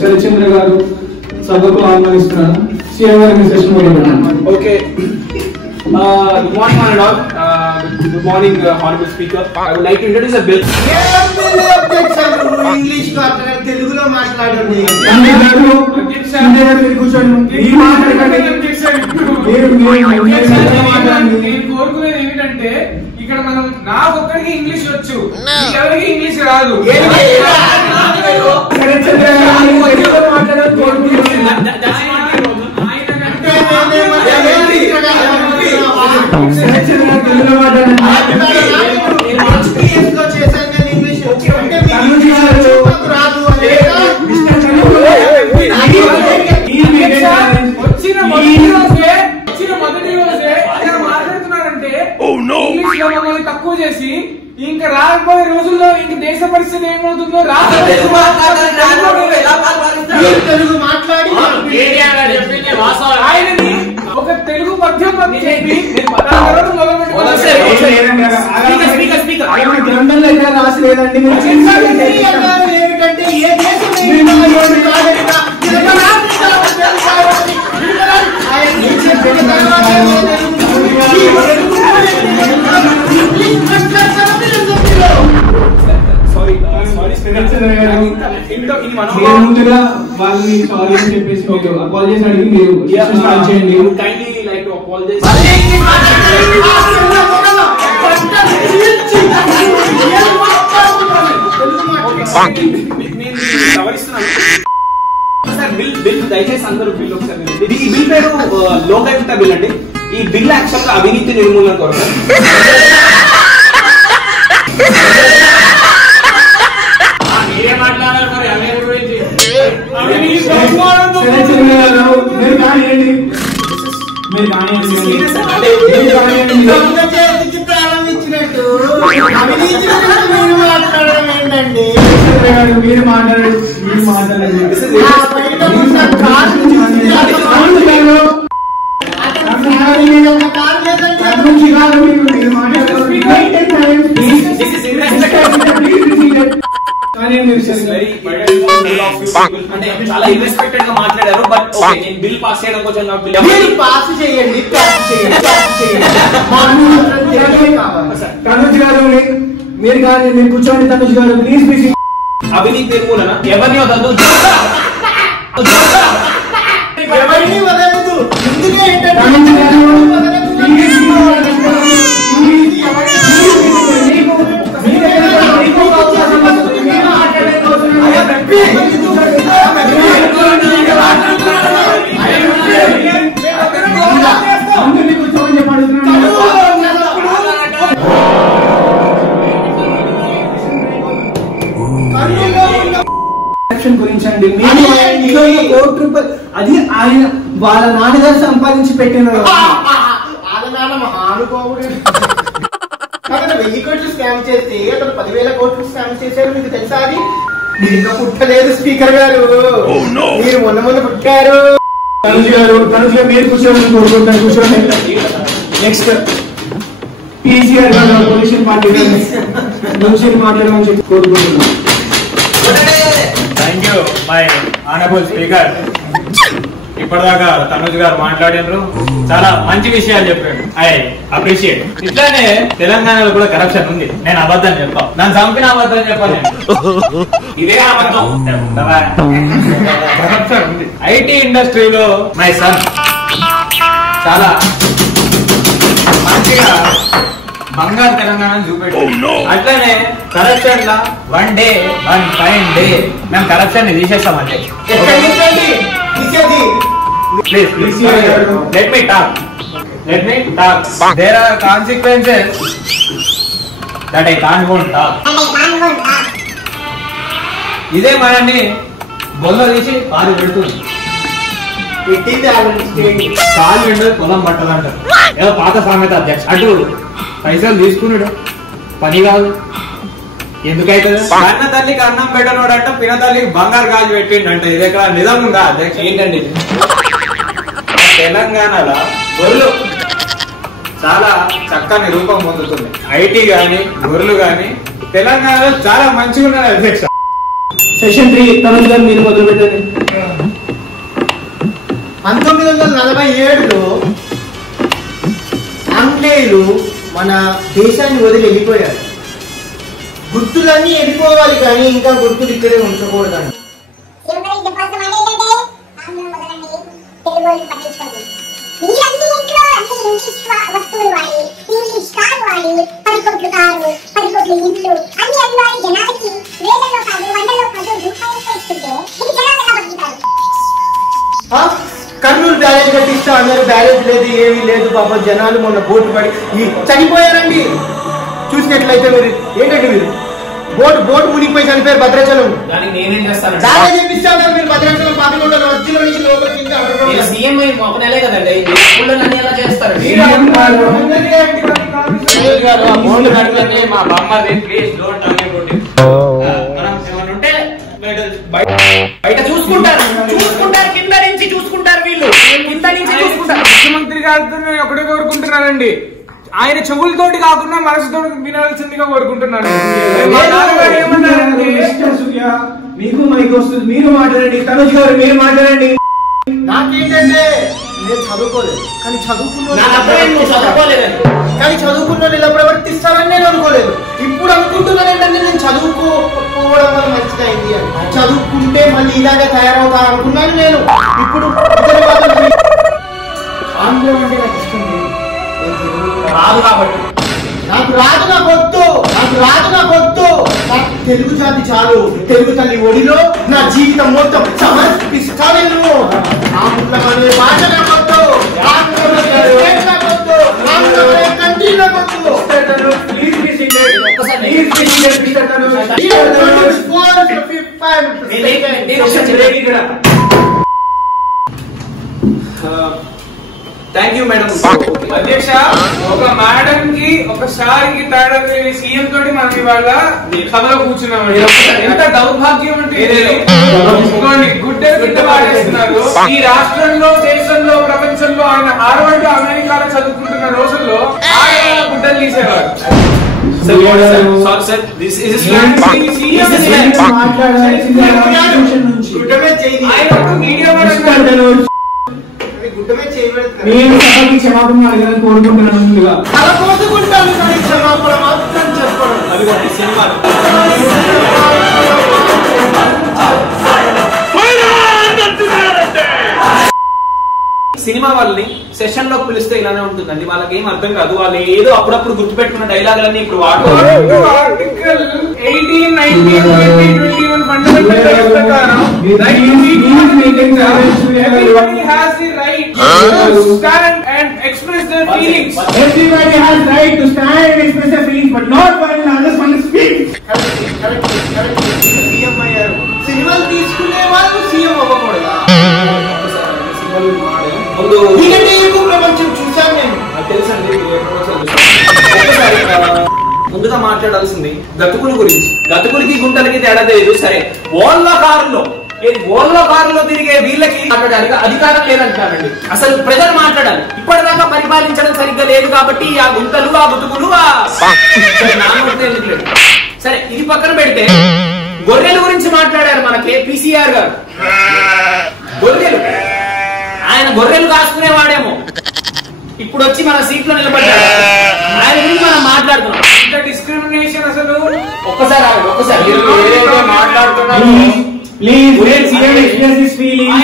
శరత్చంద్ర గారు సభకు ఆహ్వానిస్తున్నాను. సీఎం గారి సెషన్ మొదలుపెట్టాను. Okay. Good morning, one and all. Good morning, honorable speaker. I would like to introduce a bill. English లో తెలుగులో మాట్లాడండి. నేను కోరుకునేది ఏమిటంటే ఇక్కడ మనం నాకు ఒక్కడికి ఇంగ్లీష్ వచ్చు, ఎవరికి ఇంగ్లీష్ రాదు. వచ్చిన మొదటి రోజే మాట్లాడుతున్నారంటే మమ్మల్ని తక్కువ చేసి ఇంకా రాబోయే రోజుల్లో ఇంక దేశ పరిస్థితి ఏమవుతుందో ఆయనని ఒక తెలుగు పద్యం చెప్పి గ్రంథంలో ఎక్కడ రాసలేదండి. ముందుగా వాళ్ళని సారీ అని చెప్పేసి అపాలజీస్ అడిగి మీరు స్టార్ట్ చేయండి. బిల్ దయచేసి అందరూ బిల్ ఒకసారి ఈ బిల్ పేరు లోకాయుక్త బిల్ అండి. ఈ బిల్ యాక్చువల్ గా అవినీతి నిర్మూలన కొరకు. మీరు మాట్లాడండి. చాలా ఇన్వెస్ట్మెంటెడ్ గా మాట్లాడారు. బట్ నేను బిల్ పాస్ చేయడం కొంచెం పాస్ చేయండి. తనుజ్ గారు మీరు కానీ మీరు కూర్చోండి. తనుజ్ గారు ప్లీజ్ ప్లీజ్. అవినీతి నిర్మూలన ఎవరిని వదలదు. ఎవరిని వదలదు. గురించండి కోటి రూపాయలు అది ఆయన వాళ్ళ నాన్నగారు సంపాదించి పెట్టిన మహానుభావుడు. 1000 కోట్లు స్కామ్ చేస్తే అతను 10,000 కోట్లు స్కామ్ చేశారు. మీకు తెలుసా? అది మీరు ఇంకా పుట్టలేదు స్పీకర్ గారు. మీరు మొన్న పుట్టారు. తనుజ్ గారు మీరు కూర్చోవాలని కోరుకుంటాను. కూర్చోండి. నెక్స్ట్ పీసీఆర్ గారు పొలిషన్ పార్టీ గురించి మాట్లాడమని చెప్పి కోరుకుంటున్నాను. Thank you my honourable speaker. ఇప్పటిదాకా తనుజ్ గారు మాట్లాడినారు, చాలా మంచి విషయాలు చెప్పాడు. I appreciate. ఇట్లానే తెలంగాణలో కూడా కరప్షన్ ఉంది. నేను అబద్ధం చెప్పాను, నన్ను చంపిన అబద్ధం చెప్పాను. ఇదే అబద్ధం. కరప్షన్ ఉంది. ఐటీ ఇండస్ట్రీలో మై సన్ చాలా మంచిగా బంగారు తెలంగాణ చూపెట్టు. అట్లనే కరప్షన్ లా one day one fine day మేము కరప్షన్ ని తీసేస్తామండి. Please let me talk. There are consequences that I can't don't talk. ఇదే మనల్ని బొల్ల తీసి పాలు పెడుతుంది. కాలు వెంటనే పొలం పట్టదంటారు. ఏదో పాత సామెత అధ్యక్ష. అటు పైసలు తీసుకున్నాడు పని కాదు. ఎందుకైతుంది? కన్న తల్లికి అన్నం పెట్టనోడంట పిన తల్లికి బంగారు గాజు పెట్టిండంట. ఇది ఎక్కడ నిజం ఉందా అధ్యక్ష? ఏంటండి తెలంగాణలో గొర్రెలు చాలా చక్కని రూపం పొందుతుంది. ఐటీ గాని గొర్రెలు గాని తెలంగాణలో చాలా మంచిగా ఉన్నాయి అధ్యక్ష. సెషన్ 3 తనుజ్ గారు మీరు మొదలు పెట్టండి. 1947లో ఆంగ్లేయులు మన దేశాన్ని వదిలి వెళ్ళిపోయారు. గుర్తులన్నీ వెళ్ళిపోవాలి కానీ ఇంకా గుర్తులు ఇక్కడే ఉంచకూడదండి. కర్నూలు బ్యారేజ్ కట్టిస్తా అన్నారు, బ్యారేజ్ లేదు, ఏమీ లేదు. పాప జనాలు మొన్న బోటు పడి చనిపోయారండి. చూసినట్లయితే మీరు ఏంటంటే మీరు బోటు మునిగిపోయి చనిపోయారు భద్రాచలం. దానికి నేనేం చేస్తాను? బ్యారేజ్ చేపిస్తాను మీరు భద్రాచలం పాపకొండల మధ్యలో నుంచి లోపలికి సీఎం ఒక నెలే కదండి, ఎలా చేస్తారండి? మా బామ్మాది ప్లీజ్ డోంట్ ఉంటే బయట చూసుకుంటారు కింద నుంచి చూసుకుంటారు వీళ్ళు, కింద నుంచి చూసుకుంటారు. ముఖ్యమంత్రి గారితో నేను ఒకటే కోరుకుంటున్నానండి, ఆయన చెవులతోటి కాకుండా మనసుతో వినాల్సిందిగా కోరుకుంటున్నాను. మీకు మైక్ వస్తుంది, మీరు మాట్లాడండి. తనుజ్ గారు మీరు మాట్లాడండి. నాకేంటంటే నేను చదువుకోలేదు కానీ చదువుకున్న ఇలా ప్రవర్తిస్తారని నేను అనుకోలేదు. ఇప్పుడు అనుకుంటున్నాను ఏంటంటే నేను చదువుకోకపోవడం వల్ల మంచిదైంది అని. చదువుకుంటే మళ్ళీ ఇలాగే తయారవుతా అనుకున్నాను నేను. ఇప్పుడు ఆంగ్లం అంటే నాకు ఇష్టం లేదు, రాదు కాబట్టి నాకు రాదు నాకు వద్దు. నాకు తెలుగు జాతి చాలు. తెలుగు తల్లి ఒడిలో నా జీవితం మొత్తం సమర్పిస్తాను. ఆంగ్లమనే భాష నాకు వద్దు, కంట్రీ నాకు వద్దు. Thank you madam. అధ్యక్ష, ఒక మేడం కి ఒక సార్కి తేడా లేని సీఎం తోటి మనం ఇవాళ సభలో కూర్చున్నామండి. ఎంత దౌర్భాగ్యం అంటే గుడ్డలు గిడ్డ వాడేస్తున్నారు. ఈ రాష్ట్రంలో, దేశంలో, ప్రపంచంలో ఆయన హార్వర్డ్ అమెరికాలో చదువుకుంటున్న రోజుల్లో ఆయన గుడ్డలు తీసేవారు. నేను సభకి క్షమాపణ అడగాలని కోరుకుంటున్నాను. ముందుగా తలపోసుకుంటాను కానీ క్షమాపణ మాత్రం చెప్పడం. సినిమా వాళ్ళని సెషన్ లో పిలిస్తే ఇలానే ఉంటుందండి. వాళ్ళకి ఏం అర్థం కాదు. వాళ్ళు ఏదో అప్పుడప్పుడు గుర్తుపెట్టుకున్న డైలాగులన్నీ ఇప్పుడు ఆర్టికల్ 18, 19, 20, 21 ఫండమెంటల్ రైట్స్ ప్రకారం everybody has the right to stand and express their feelings. Everybody has right to stand and express their feelings, but not when others want to speak. సినిమాలు తీసుకునే వాళ్ళు సీఎం అవ్వకూడదా? ప్రపంచం చూసాను నేను. తెలుసండి. ముందుగా మాట్లాడాల్సింది గతుకుల గురించి. గతుకులకి గుంటలకి తేడా తెలియదు. సరే, ఓళ్ళ కారులో తిరిగే వీళ్ళకి మాట్లాడడానికి అధికారం లేదంటారండి. అసలు ప్రజలు మాట్లాడాలి. ఇప్పటిదాకా పరిపాలించడం సరిగ్గా లేదు కాబట్టి ఆ గుంటలు, ఆ గుతుకులు, సరే ఇది పక్కన పెడితే గొర్రెల గురించి మాట్లాడారు మన కేసీఆర్ గారు. గొర్రెలు, ఆయన గొర్రెలు కాసుకునేవాడేమో, ఇప్పుడు వచ్చి మన సీట్లో నిలబడ్డాడు. ఆయన గురించి మనం మాట్లాడుతున్నాం. ఇంత డిస్క్రిమినేషన్ అసలు ఒక్కసారి మాట్లాడుతున్నాం. Please let CM express his feelings.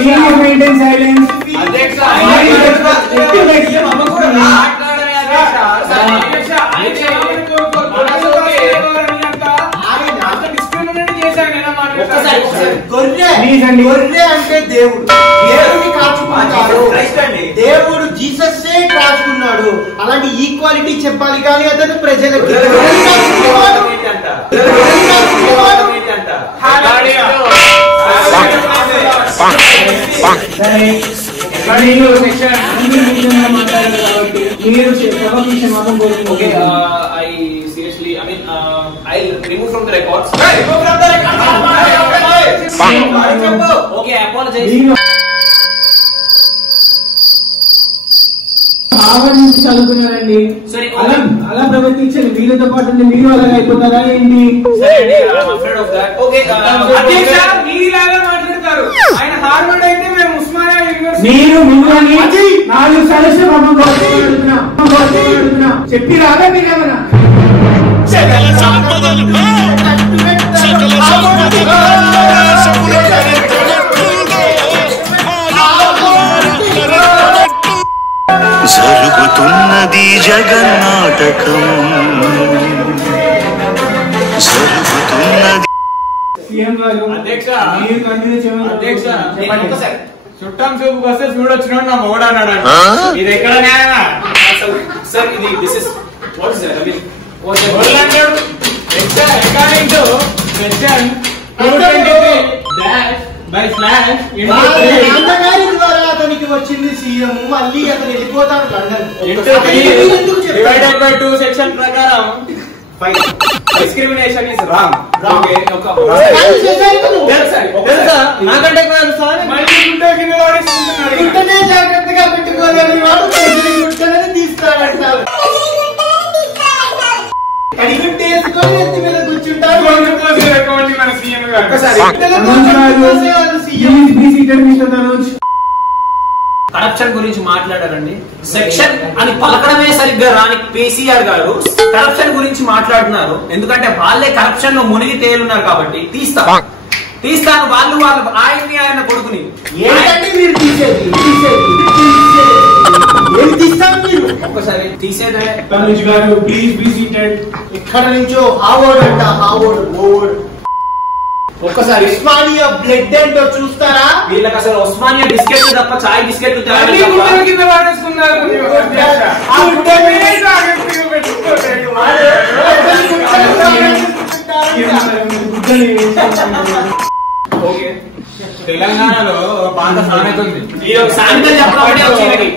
Please maintain silence. గొర్రె అంటే దేవుడు, దేవుడిని కాచుకుంటాడు. దేవుడు జీసస్ కాచుకున్నాడు. అలాంటి ఈక్వాలిటీ చెప్పాలి కానీ అతను ప్రజలకి I'll remove from the records. Okay, I apologize. Harvard నుంచి చదువుకున్నారండి. సరే, అలా ప్రవర్తించారు, వీళ్ళతో పాటు మీరు అలాగే అయిపోతారా ఏంటి? మీలాగా మాట్లాడతారు. ఆయన హార్వర్డ్ అయితే మేము ఉస్మానియా యూనివర్సిటీ. నేను మిమ్మల్ని 4 సంవత్సరాలు చెప్పి రాగా మీరేమన్నా జరుగుతున్నది జగన్నాటకం, జరుగుతున్నది. సీఎం గారు అధ్యక్ష, మీరు కంటిన్యూ చేయండి. అధ్యక్ష, ఒక్కసారి చుట్టం చూపు వస్తే చూడొచ్చినాడు నా మొగడు అన్నాడు. ఇది ఎక్కడ న్యాయమా? సార్ ఇది this is what is that? మొగడు అంటాడు. according to section 223-by/3 నాన్నగారి ద్వారా అతనికి వచ్చింది సీఎం, మళ్ళీ అతను వెళ్ళిపోతాడు లండన్. divided by 2 సెక్షన్ ప్రకారం డిస్క్రిమినేషన్ ఇస్ రాంగ్. తెలుసా నాకంటే ఎక్కువ తెలుసా? మళ్ళీ గుడ్డ కింద వాడేసుకుంటున్నారు. గుట్టనే జాగ్రత్తగా పెట్టుకోలేని వాడు గుట్టనే తీస్తాడంటారు. కడిగుట్టు వేసుకొని ఎత్తి మీద కూర్చుంటారు. మన సీఎం గారు కరప్షన్ గురించి మాట్లాడారండి. సెక్షన్ అని పలకడమే సరిగ్గా రాని కేసీఆర్ గారు కరప్షన్ గురించి మాట్లాడుతున్నారు. ఎందుకంటే వాళ్ళే కరప్షన్ లో మునిగి తేలున్నారు కాబట్టి తీస్తాను వాళ్ళు ఆయన్ని ఆయన కొడుకుని. ఏంటంటే మీరు తీసేది ఏం తీస్తారు మీరు? ఒక్కసారి తీసేదే. తనుజ్ గారు ప్లీజ్ బి సీటెడ్. ఇక్కడ నుంచో హార్వర్డ్ అంట, హార్వర్డ్ ఒక్కసారి ఉస్మానియా బ్లడ్ ఏంటో చూస్తారా? వీళ్ళకి అసలు ఉస్మానియా బిస్కెట్లు తప్ప చాయ్ బిస్కెట్లు మళ్ళీ గుడ్డ కింద వాడేసుకున్నారు. ఆ గుడ్డ మీదే ఓకే. తెలంగాణలో ఒక పాత సామెత ఉంది. ఈ సాయంత్రం చెప్పడం వచ్చింది.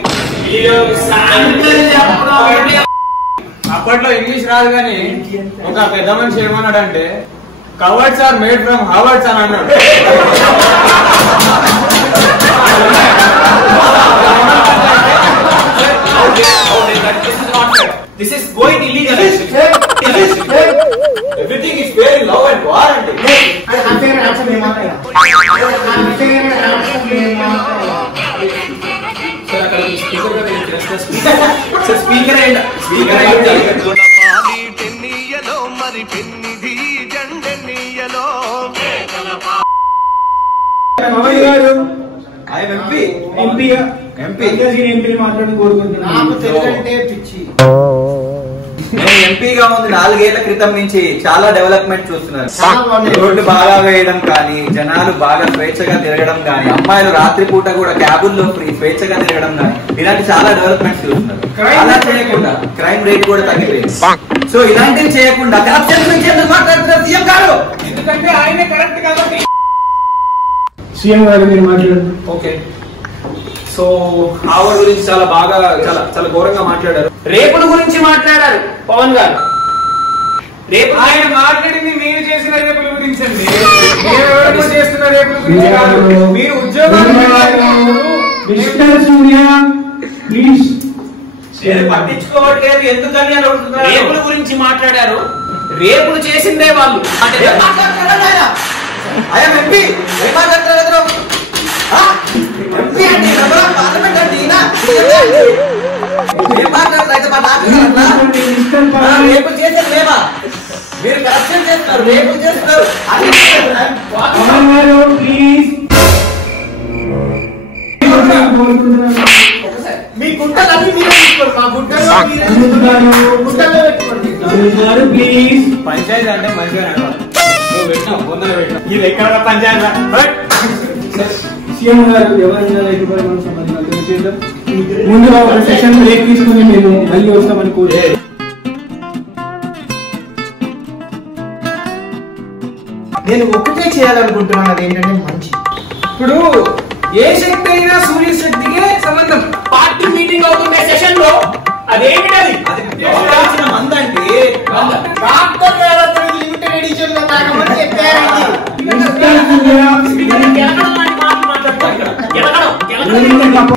అప్పట్లో ఇంగ్లీష్ రాదు కానీ ఒక పెద్ద మనిషి ఏమన్నాడంటే కవర్డ్స్ ఆర్ మేడ్ ఫ్రమ్ హార్వర్డ్స్ అని అన్నాడు. This is going illegal. Everything is fair in love and war and speaker పెన్నీయలో మరి పెన్నిది జండెన్నీయలో. ఎంపీ మాట్లాడి కోరుకుంటున్నాను. నాకు తెలుగంటే పిచ్చి. నేను ఎంపీగా ఉంది 4 ఏళ్ల క్రితం నుంచి చాలా డెవలప్మెంట్ చూస్తున్నాను. చాలా బాగుంది. రోడ్డు బాగా వేయడం కానీ, జనాలు బాగా స్వేచ్ఛగా తిరగడం కానీ, అమ్మాయిలు రాత్రిపూట కూడా క్యాబుల్లో స్వేచ్ఛగా తిరగడం కానీ, ఇలాంటి చాలా డెవలప్మెంట్స్ చూస్తున్నారు. అలా చేయకుండా క్రైమ్ రేట్ కూడా తగ్గిపోయింది. సో ఇలాంటివి చేయకుండా కరప్షన్ గురించి ఎందుకు మాట్లాడుతున్నారు సీఎం గారు? ఎందుకంటే ఆయనే కరెక్ట్ కాబట్టి. సీఎం గారు మీరు మాట్లాడండి. ఓకే. సో హార్వర్డ్ గురించి చాలా బాగా చాలా ఘోరంగా మాట్లాడారు. రేపుల గురించి మాట్లాడారు పవన్ గారు. రేపు ఆయన మాట్లాడింది మీరు చేసిన రేపుల గురించి అండి. మీరు చేస్తున్న రేపుల గురించి కాదు. మీరు ఉద్యోగాలు మిస్టర్ సూర్య ప్లీజ్. పట్టించుకోవట్లేదు ఎందుకని అని అడుగుతున్నారు. రేపుల గురించి మాట్లాడారు. రేపులు చేసిందే వాళ్ళు. అంటే ఐఎమ్ ఎంపీ. ఏం మాట్లాడుతున్నారు? ఎంపీ అంటే పార్లమెంట్ అంటే రేపు చేసేది మేమా? మీరు కరప్షన్ చేస్తున్నారు, రేపు చేస్తున్నారు. మీ గుట్టలన్నీ మీరే తీసుకోండి. మా గుట్టలో గుట్టలో పెట్టుకోండి. ప్లీజ్. పంచాయతీ అంటే మంచిగా నడవాలి. నువ్వు పెట్టినావు, పొందలు పెట్టినావు. ఇది ఎక్కడ పంచాయతీ? సీఎం గారు ఎవరైనా సంబంధించిన చేద్దాం. ముందుగా ఒక సెషన్ బ్రేక్ తీసుకుని మేము మళ్ళీ వస్తామని కోరు. నేను ఒకటే చేయాలనుకుంటున్నాను, అదేంటంటే మంచి. ఇప్పుడు ఏ శక్తి అయినా సూర్య శక్తికే సంబంధం. పార్టీ మీటింగ్ అవుతుండే సెషన్ లో అదేమిటది? మందండి డాక్టర్ లిమిటెడ్ ఎడిషన్ లో తాగమని చెప్పారండి.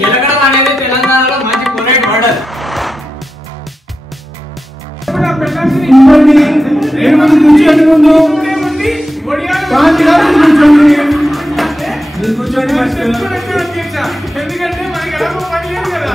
గెలగడం అనేది తెలంగాణలో మంచి పొలైట్ వర్డ్. ఇంకోటి నేను ముందు కూర్చోండి ముందు కాంతి గారు కూర్చోండి నేను కూర్చోండి ఎందుకంటే మనకి ఎలా పని లేదు కదా